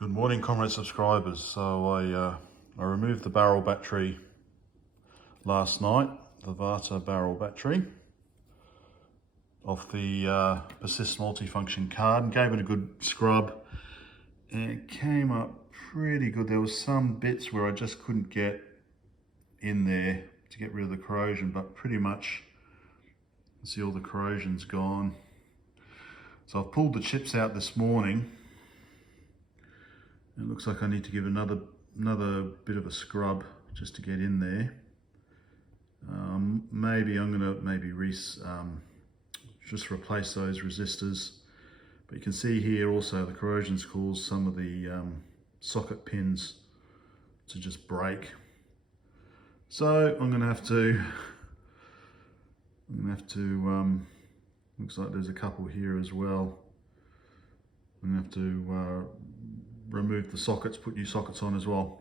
Good morning, comrade subscribers. So I removed the barrel battery last night, the Vata barrel battery, off the Persist multifunction card and gave it a good scrub, and it came up pretty good. There was some bits where I just couldn't get in there to get rid of the corrosion, but pretty much see all the corrosion's gone. So I've pulled the chips out this morning. It looks like I need to give another bit of a scrub just to get in there. Maybe I'm gonna just replace those resistors. But you can see here also the corrosion's caused some of the socket pins to just break. So I'm gonna have to. Looks like there's a couple here as well. I'm gonna have to remove the sockets, put new sockets on as well.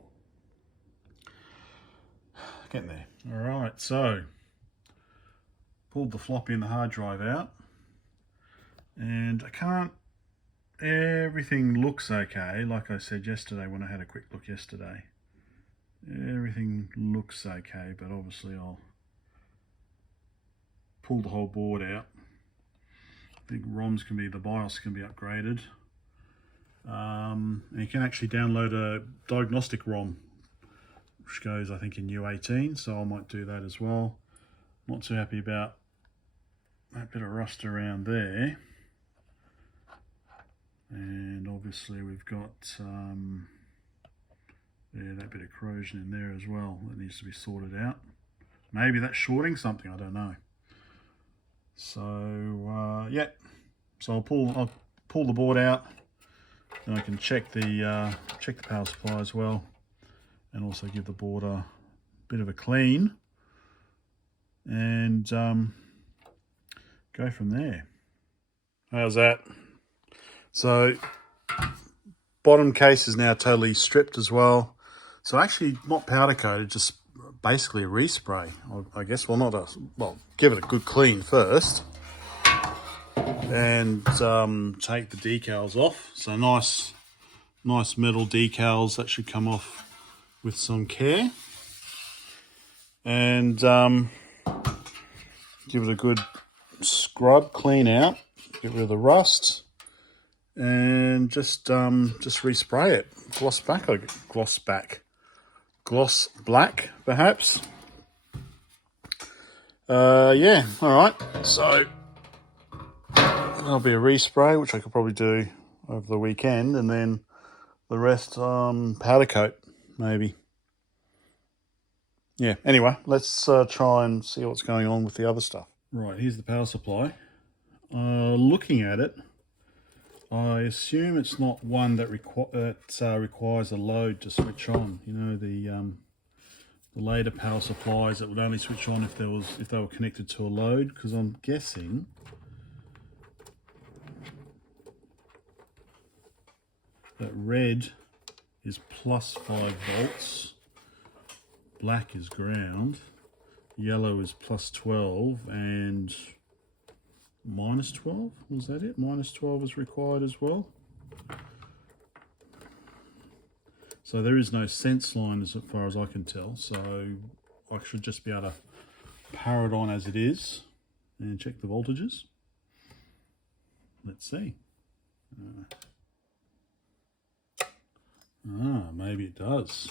Getting there. All right, so pulled the floppy and the hard drive out, and everything looks okay. Like I said yesterday when I had a quick look yesterday, everything looks okay, but obviously I'll pull the whole board out. I think the BIOS can be upgraded. And you can actually download a diagnostic ROM, which goes I think in U18, so I might do that as well. Not too happy about that bit of rust around there, and obviously we've got that bit of corrosion in there as well that needs to be sorted out. Maybe that's shorting something, I don't know. So yeah, so I'll pull the board out. And I can check the power supply as well, and also give the board a bit of a clean, and go from there. How's that? So bottom case is now totally stripped as well. So actually not powder coated, just basically a respray, I guess. Well, give it a good clean first. And take the decals off. So nice metal decals that should come off with some care, and give it a good scrub, clean out, get rid of the rust, and just respray it. Gloss black perhaps. Yeah, all right. So that'll be a respray, which I could probably do over the weekend, and then the rest powder coat, maybe. Yeah, anyway, let's try and see what's going on with the other stuff. Right, here's the power supply. Looking at it, I assume it's not one that requires a load to switch on. You know, the later power supplies that would only switch on if they were connected to a load, because I'm guessing that red is plus 5 volts, black is ground, yellow is plus 12, and minus 12, was that it? Minus 12 is required as well. So there is no sense line as far as I can tell, so I should just be able to power it on as it is and check the voltages. Let's see. Maybe it does.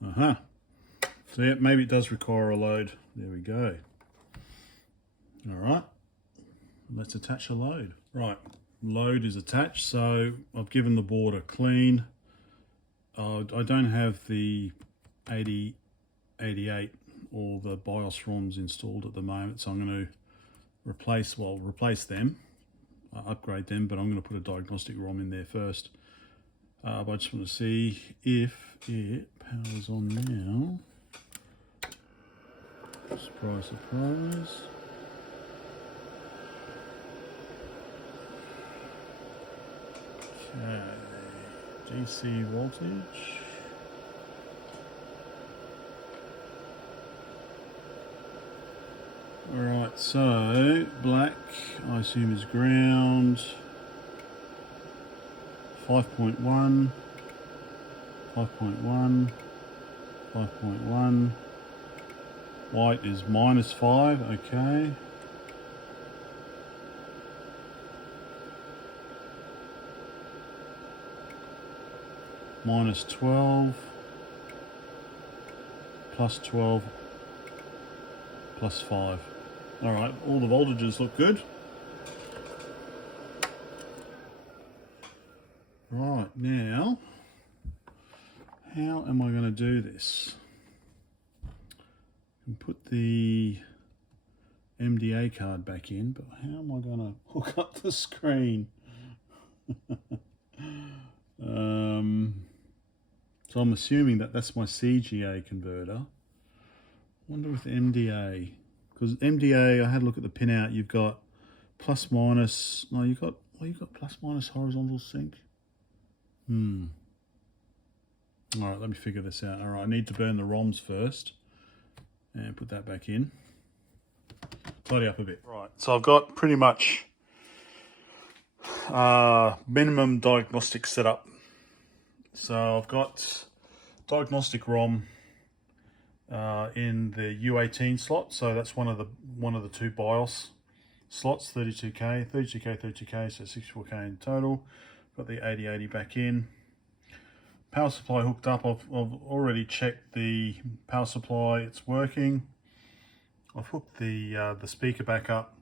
So yeah, maybe it does require a load. There we go. All right, let's attach a load. Right, load is attached, so I've given the board a clean. I don't have the 8088 or the BIOS ROMs installed at the moment, so I'm going to replace them. Upgrade them, but I'm going to put a diagnostic ROM in there first. But I just want to see if it powers on now. Surprise, surprise. Okay, DC voltage. Alright, so black I assume is ground, 5.1, 5.1, 5.1. White is -5, okay. -12, +12, +5. All right, all the voltages look good. Right, now, how am I going to do this? I can put the MDA card back in, but how am I going to hook up the screen? So I'm assuming that that's my CGA converter. I wonder with MDA, because MDA, I had a look at the pinout. You've got plus minus. No, you've got plus minus horizontal sync. All right, let me figure this out. All right, I need to burn the ROMs first and put that back in. Tidy up a bit. Right, so I've got pretty much minimum diagnostic setup. So I've got diagnostic ROM in the U18 slot. So that's one of the two BIOS slots, 32K, 32K, so 64K in total. Got the 8080 back in. Power supply hooked up. I've already checked the power supply. It's working. I've hooked the speaker back up,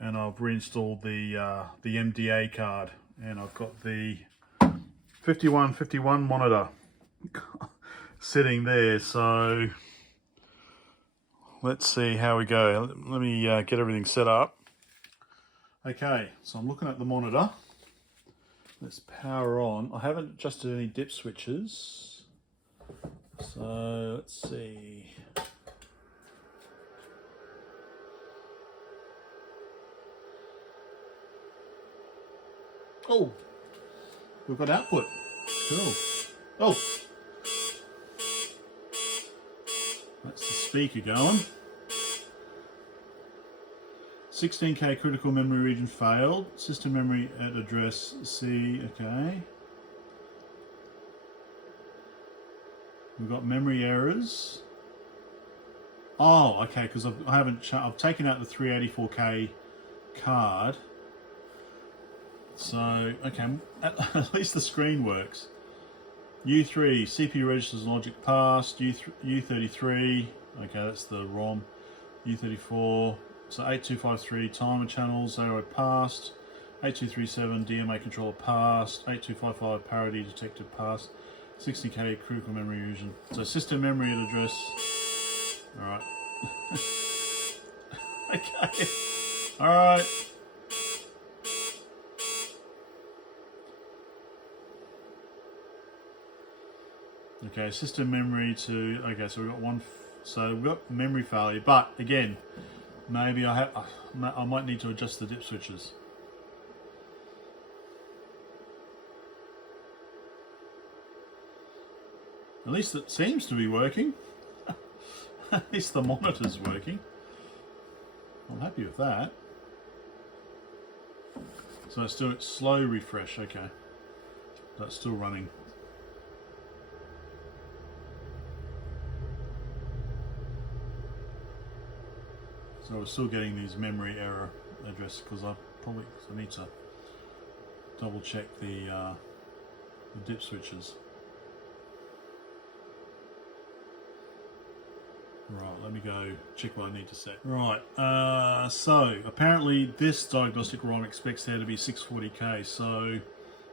and I've reinstalled the MDA card, and I've got the 5151 monitor sitting there. So let's see how we go. Let me get everything set up. Okay, so I'm looking at the monitor. Let's power on. I haven't adjusted any dip switches, so let's see. Oh, we've got output. Cool. Oh, that's the speaker going. 16K critical memory region failed. System memory at address C. Okay. We've got memory errors. Oh, okay, because I've taken out the 384K card. So, okay, at least the screen works. U3, CPU registers and logic passed. U33, okay, that's the ROM. U34, so 8253 timer channels, 0 passed. 8237 DMA controller passed. 8255 parity detected passed. 60K critical memory region. So system memory at address. Alright. Okay. Alright. Okay, system memory to, okay, so we've got we've got memory failure, but again, maybe I might need to adjust the dip switches. At least it seems to be working. At least the monitor's working. I'm happy with that. So let's do it slow refresh, okay. That's still running. So we're still getting these memory error address because I need to double check the dip switches. Right, let me go check what I need to set. Right, so apparently this diagnostic ROM expects there to be 640K, so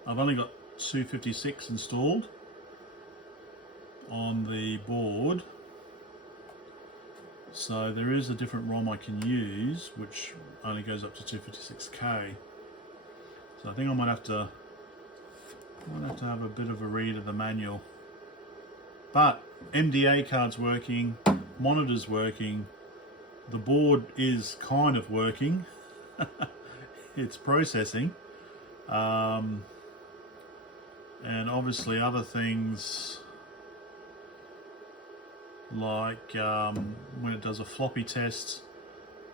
I've only got 256 installed on the board. So there is a different ROM I can use, which only goes up to 256K. So I think I might have to have a bit of a read of the manual. But MDA card's working, monitor's working, the board is kind of working. It's processing. And obviously other things like when it does a floppy test,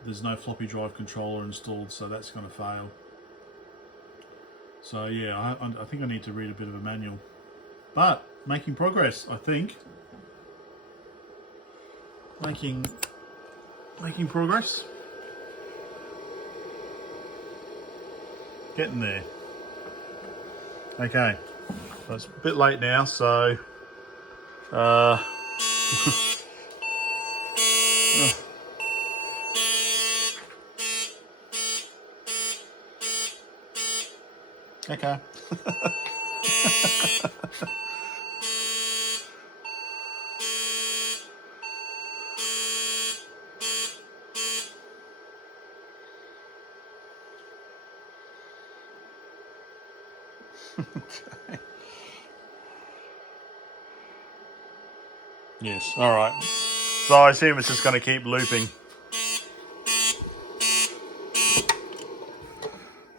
there's no floppy drive controller installed, so that's going to fail. So yeah, I think I need to read a bit of a manual. But making progress, I think. Making progress. Getting there. Okay. So it's a bit late now, so okay. Okay. Yes, alright. So I assume it's just going to keep looping.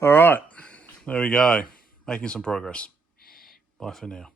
Alright, there we go. Making some progress. Bye for now.